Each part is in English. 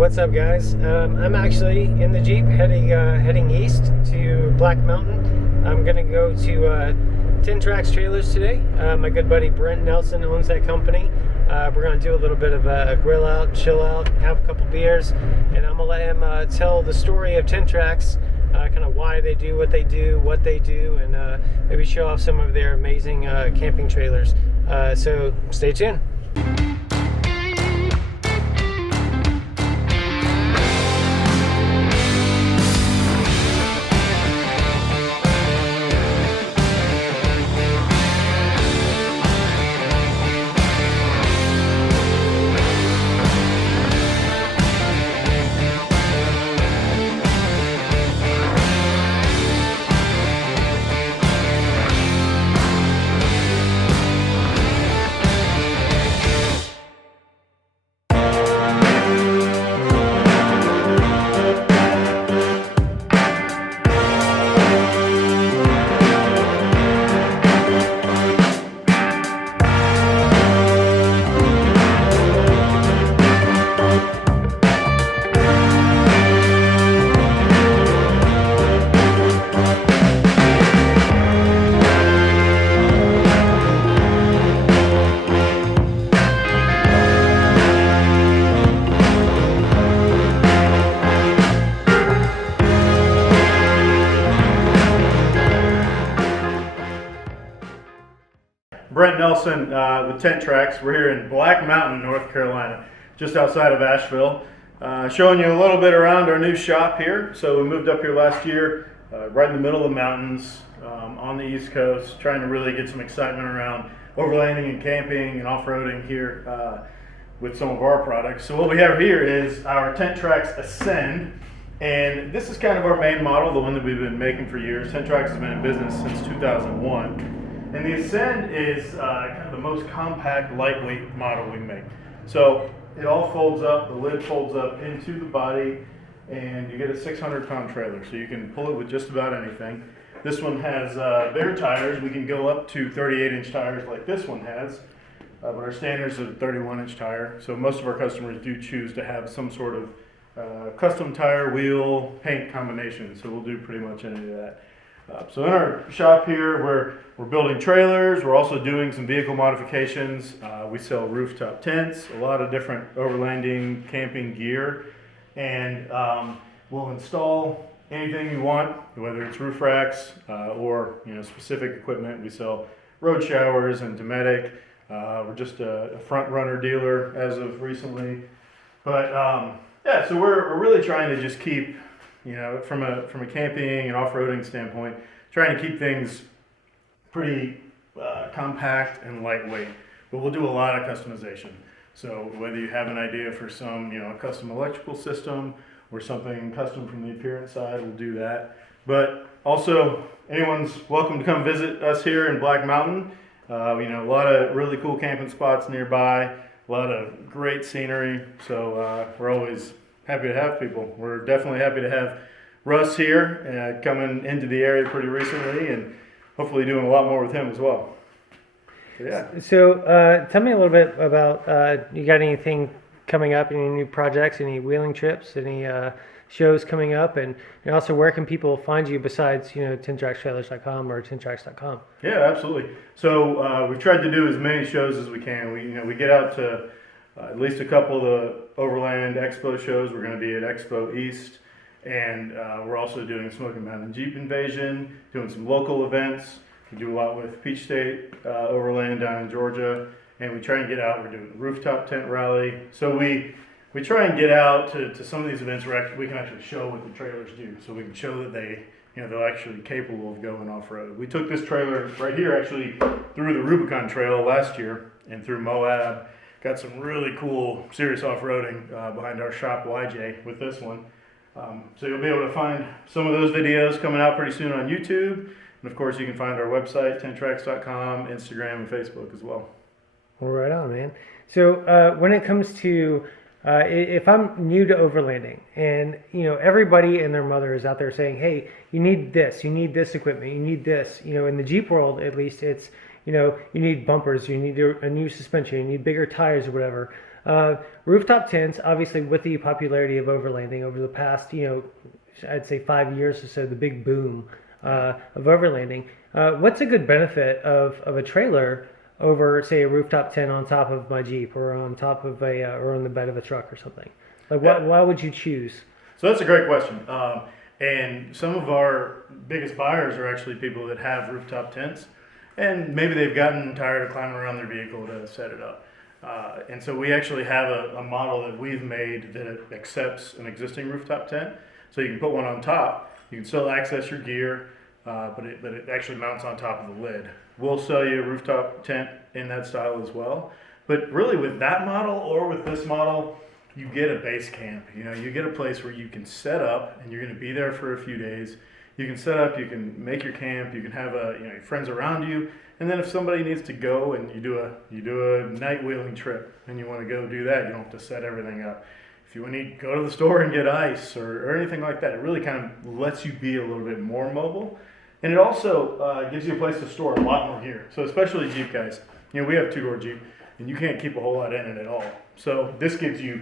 what's up, guys? I'm actually in the Jeep heading east to Black Mountain. I'm gonna go to Tentrax trailers today. My good buddy Brent Nelson owns that company. We're gonna do a little bit of a grill out, chill out, have a couple beers, and I'm gonna let him tell the story of Tentrax, kind of why they do, what they do, and maybe show off some of their amazing camping trailers. So stay tuned. Brent Nelson with Tentrax. We're here in Black Mountain, North Carolina, just outside of Asheville. Showing you a little bit around our new shop here. So we moved up here last year, right in the middle of the mountains on the East Coast, trying to really get some excitement around overlanding and camping and off-roading here with some of our products. So what we have here is our Tentrax Ascend, and this is kind of our main model, the one that we've been making for years. Tentrax has been in business since 2001. And the Ascend is kind of the most compact, lightweight model we make. So it all folds up, the lid folds up into the body, and you get a 600-pound trailer. So you can pull it with just about anything. This one has bigger tires. We can go up to 38-inch tires like this one has, but our standards are a 31-inch tire. So most of our customers do choose to have some sort of custom tire, wheel, paint combination. So we'll do pretty much any of that. So in our shop here, we're building trailers. We're also doing some vehicle modifications. We sell rooftop tents, a lot of different overlanding camping gear, and we'll install anything you want, whether it's roof racks or specific equipment. We sell road showers and Dometic. We're just a front runner dealer as of recently, but yeah. So we're really trying to just keep, from a camping and off-roading standpoint, trying to keep things pretty compact and lightweight. But we'll do a lot of customization. So whether you have an idea for some, a custom electrical system or something custom from the appearance side, we'll do that. But also, anyone's welcome to come visit us here in Black Mountain. A lot of really cool camping spots nearby, a lot of great scenery. So we're always happy to have people. We're definitely happy to have Russ here coming into the area pretty recently, and hopefully doing a lot more with him as well. So, yeah. So tell me a little bit about, you got anything coming up, any new projects, any wheeling trips, any shows coming up, and also where can people find you besides, tentraxtrailers.com or tentrax.com? Yeah, absolutely. So we've tried to do as many shows as we can. We get out to at least a couple of the Overland Expo shows. We're going to be at Expo East, and we're also doing Smoky Mountain Jeep Invasion, doing some local events. We do a lot with Peach State Overland down in Georgia, and we try and get out. We're doing a rooftop tent rally. So we try and get out to some of these events where we can actually show what the trailers do, so we can show that they're actually capable of going off-road. We took this trailer right here actually through the Rubicon Trail last year and through Moab. Got some really cool, serious off-roading behind our shop YJ with this one. So you'll be able to find some of those videos coming out pretty soon on YouTube. And of course, you can find our website, tentrax.com, Instagram, and Facebook as well. Well, right on, man. So when it comes to, if I'm new to overlanding, and everybody and their mother is out there saying, hey, you need this equipment, you need this, in the Jeep world, at least, it's, you need bumpers, you need a new suspension, you need bigger tires or whatever. Rooftop tents, obviously, with the popularity of overlanding over the past, I'd say 5 years or so, the big boom of overlanding. What's a good benefit of a trailer over, say, a rooftop tent on top of my Jeep or on top of or on the bed of a truck or something? Like, why would you choose? So that's a great question. And some of our biggest buyers are actually people that have rooftop tents, and maybe they've gotten tired of climbing around their vehicle to set it up. And so we actually have a model that we've made that accepts an existing rooftop tent. So you can put one on top. You can still access your gear, but it actually mounts on top of the lid. We'll sell you a rooftop tent in that style as well. But really, with that model or with this model, you get a base camp. You get a place where you can set up, and you're going to be there for a few days. You can set up, you can make your camp, you can have your friends around you, and then if somebody needs to go and you do a night wheeling trip and you want to go do that, you don't have to set everything up. If you want to go to the store and get ice or anything like that, it really kind of lets you be a little bit more mobile, and it also gives you a place to store a lot more gear. So especially Jeep guys, we have two-door Jeep, and you can't keep a whole lot in it at all. So this gives you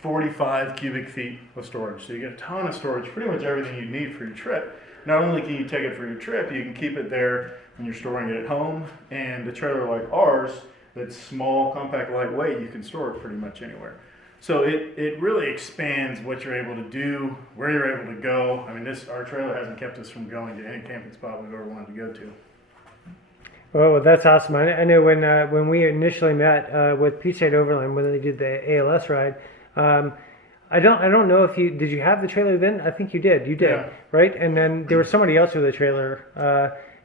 45 cubic feet of storage. So you get a ton of storage, pretty much everything you need for your trip. Not only can you take it for your trip, you can keep it there when you're storing it at home. And a trailer like ours, that's small, compact, lightweight, you can store it pretty much anywhere. So it really expands what you're able to do, where you're able to go. I mean, our trailer hasn't kept us from going to any camping spot we've ever wanted to go to. Oh, that's awesome. I know when we initially met with Peachside Overland, when they did the ALS ride, I don't know if did you have the trailer then? I think you did. You did, yeah. Right? And then there was somebody else with a trailer,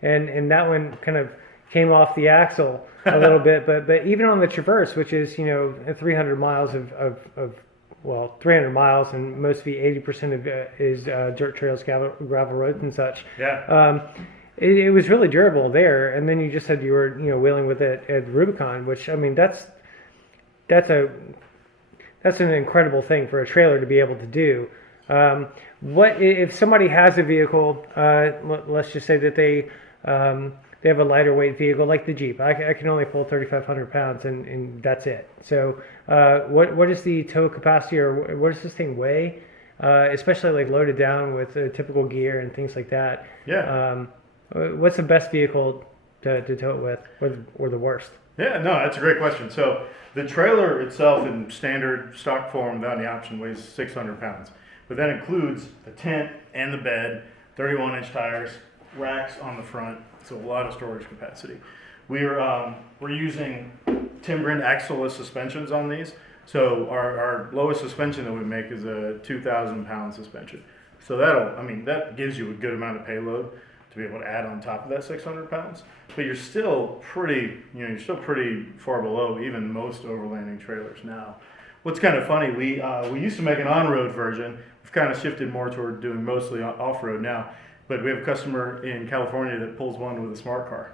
and that one kind of came off the axle a little bit. But even on the Traverse, which is 300 miles of 300 miles, and most of the 80% of it is dirt trails, gravel roads, and such. Yeah. It was really durable there. And then you just said you were wheeling with it at Rubicon, which, I mean, that's an incredible thing for a trailer to be able to do. What if somebody has a vehicle? Let's just say that they have a lighter weight vehicle like the Jeep. I can only pull 3,500 pounds, and that's it. So what is the tow capacity, or what does this thing weigh? Especially like loaded down with typical gear and things like that. Yeah. What's the best vehicle to tow it with, or the worst? Yeah, no, that's a great question. So the trailer itself in standard stock form without any option weighs 600 pounds. But that includes the tent and the bed, 31-inch tires, racks on the front, so a lot of storage capacity. We're using Brent axle-less suspensions on these. So our lowest suspension that we make is a 2,000-pound suspension. So that gives you a good amount of payload to be able to add on top of that 600 pounds. But you're still pretty far below even most overlanding trailers now. What's kind of funny, we used to make an on-road version. We've kind of shifted more toward doing mostly off-road now. But we have a customer in California that pulls one with a smart car.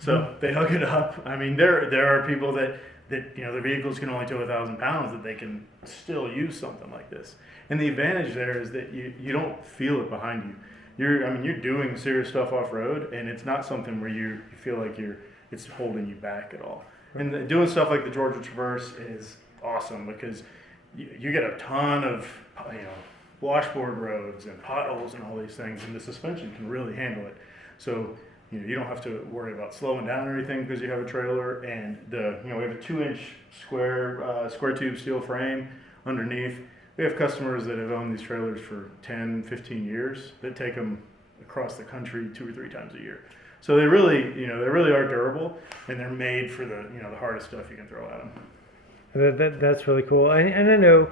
So they hook it up. I mean, there are people that their vehicles can only tow 1,000 pounds, that they can still use something like this. And the advantage there is that you don't feel it behind you. You're doing serious stuff off road, and it's not something where you feel like it's holding you back at all. And doing stuff like the Georgia Traverse is awesome because you get a ton of washboard roads and potholes and all these things, and the suspension can really handle it. So you don't have to worry about slowing down or anything because you have a trailer, and we have a 2-inch square tube steel frame underneath. We have customers that have owned these trailers for 10, 15 years that take them across the country 2 or 3 times a year. So they really are durable, and they're made for the hardest stuff you can throw at them. That's really cool. And I know,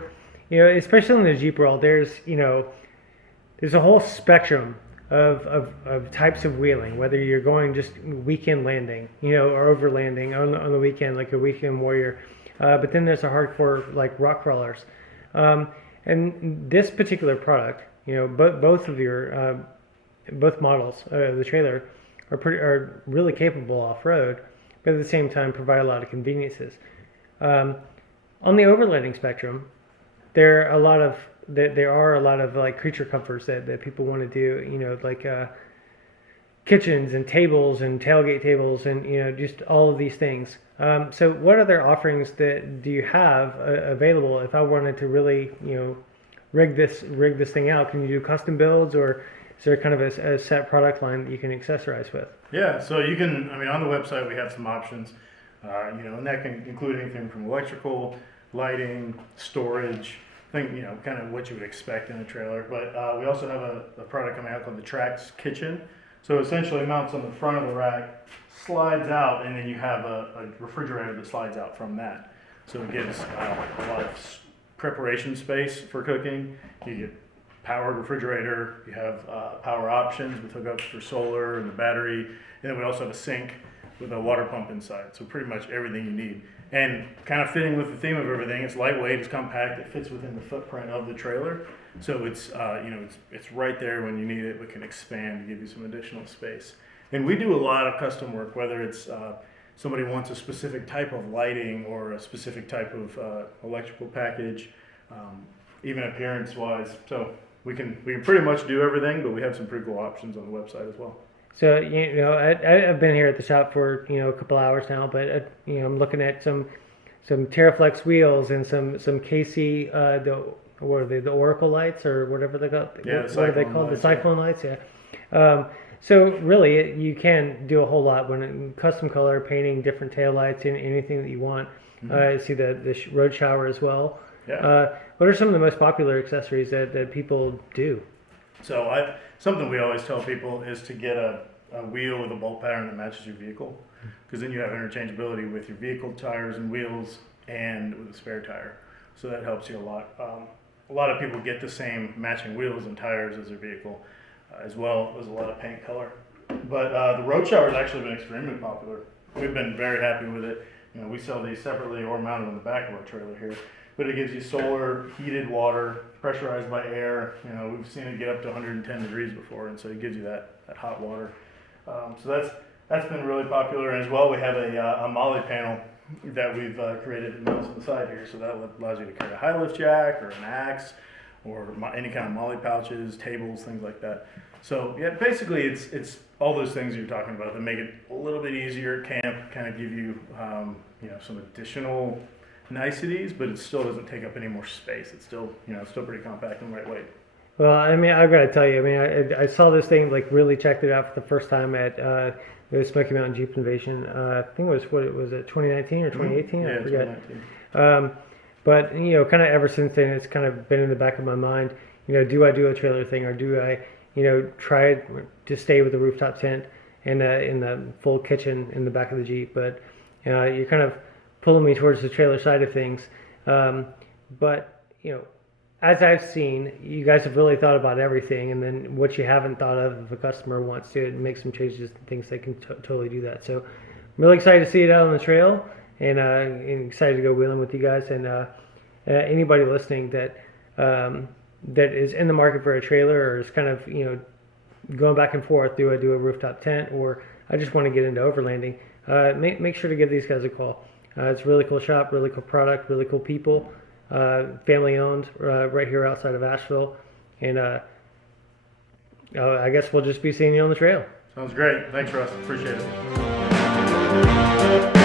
especially in the Jeep world, there's a whole spectrum of types of wheeling, whether you're going just weekend landing, or overlanding on the weekend, like a weekend warrior. But then there's a hardcore, like rock crawlers. And this particular product, both models, the trailer, are really capable off-road, but at the same time provide a lot of conveniences. On the overlanding spectrum, there are a lot of like creature comforts that people want to do, like kitchens and tables and tailgate tables and just all of these things. So what other offerings that do you have available if I wanted to really rig this thing out? Can you do custom builds, or is there kind of a set product line that you can accessorize with? Yeah, so you can, I mean, on the website we have some options, and that can include anything from electrical, lighting, storage, kind of what you would expect in a trailer. But we also have a product coming out called the Tentrax kitchen. So essentially it mounts on the front of the rack, slides out, and then you have a refrigerator that slides out from that. So it gives a lot of preparation space for cooking. You get powered refrigerator, you have power options with hookups for solar and the battery, and then we also have a sink with a water pump inside. So pretty much everything you need. And kind of fitting with the theme of everything, it's lightweight, it's compact, it fits within the footprint of the trailer. So it's it's right there when you need it, but can expand to give you some additional space. And we do a lot of custom work, whether it's somebody wants a specific type of lighting or a specific type of electrical package, even appearance-wise. So we can pretty much do everything, but we have some pretty cool options on the website as well. So I've been here at the shop for a couple hours now, but I'm looking at some Terraflex wheels and some KC what are they, the Oracle lights or whatever they got? Yeah, what are they called? Lights, the Cyclone lights, yeah. So really, you can do a whole lot when custom color, painting, different tail lights, and anything that you want. Mm-hmm. See the road shower as well. Yeah. What are some of the most popular accessories that people do? So something we always tell people is to get a wheel with a bolt pattern that matches your vehicle, because then you have interchangeability with your vehicle tires and wheels and with a spare tire. So that helps you a lot. A lot of people get the same matching wheels and tires as their vehicle, as well as a lot of paint color. But the road shower has actually been extremely popular. We've been very happy with it. We sell these separately or mounted on the back of our trailer here. But it gives you solar, heated water, pressurized by air. We've seen it get up to 110 degrees before, and so it gives you that hot water. So that's been really popular. And as well, we have a molly panel that we've created and mounts on the side here. So that allows you to carry a high lift jack or an axe or any kind of molly pouches, tables, things like that. So yeah, basically it's all those things you're talking about that make it a little bit easier at camp, kind of give you some additional niceties, but it still doesn't take up any more space. It's still still pretty compact and lightweight. Well, I mean, I've got to tell you, I mean, I saw this thing, really checked it out for the first time at the Smoky Mountain Jeep Invasion. I think it was it 2019 or 2018? Yeah, I forget. 2019. But kind of ever since then, it's kind of been in the back of my mind. Do I do a trailer thing, or do I, try to stay with the rooftop tent and in the full kitchen in the back of the Jeep? But you're kind of pulling me towards the trailer side of things. But as I've seen, you guys have really thought about everything, and then what you haven't thought of, if a customer wants to make some changes and things, they can totally do that. So I'm really excited to see it out on the trail, and excited to go wheeling with you guys. And anybody listening that is in the market for a trailer, or is kind of going back and forth, do I do a rooftop tent, or I just want to get into overlanding, make sure to give these guys a call. It's a really cool shop, really cool product, really cool people. Family owned, right here outside of Asheville, and I guess we'll just be seeing you on the trail. Sounds great. Thanks, Russ. Appreciate it.